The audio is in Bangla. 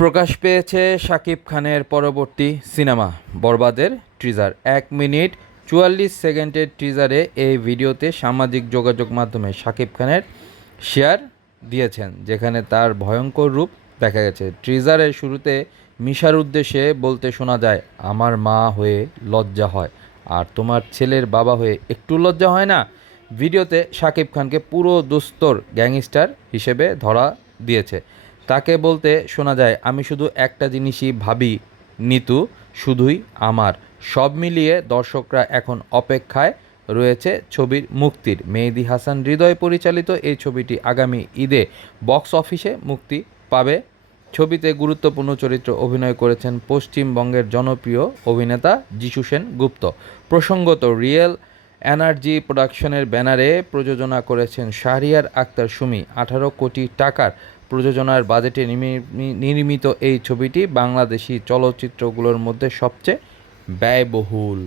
প্রকাশ পেয়েছে শাকিব খানের পরবর্তী সিনেমা বরবাদের টিজার। 1 মিনিট 44 সেকেন্ডের টিজারে এই ভিডিওতে সামাজিক যোগাযোগ মাধ্যমে শাকিব খানের শেয়ার দিয়েছেন, যেখানে তার ভয়ঙ্কর রূপ দেখা গেছে। টিজারের শুরুতে মিশার উদ্দেশ্যে বলতে শোনা যায়, আমার মা হয়ে লজ্জা হয়, আর তোমার ছেলের বাবা হয়ে একটু লজ্জা হয় না। ভিডিওতে শাকিব খানকে পুরো দুস্তর গ্যাংস্টার হিসেবে ধরা দিয়েছে। তাকে বলতে শোনা যায়, আমি শুধু একটা জিনিসই ভাবি, নিতু শুধুই আমার। সব মিলিয়ে দর্শকরা এখন অপেক্ষায় রয়েছে ছবির মুক্তির। মেহেদী হাসান হৃদয় পরিচালিত এই ছবিটি আগামী ঈদে বক্স অফিসে মুক্তি পাবে। ছবিতে গুরুত্বপূর্ণ চরিত্রে অভিনয় করেছেন পশ্চিমবঙ্গের জনপ্রিয় অভিনেতা যিশু সেন গুপ্ত। প্রসঙ্গত, রিয়েল এনার্জি প্রোডাকশনের ব্যানারে প্রযোজনা করেছেন শাহরিয়ার আক্তার সুমি। 18 কোটি টাকার প্রযোজনার বাজেটে নির্মিত এই ছবিটি বাংলাদেশি চলচ্চিত্রগুলোর মধ্যে সবচেয়ে ব্যয়বহুল।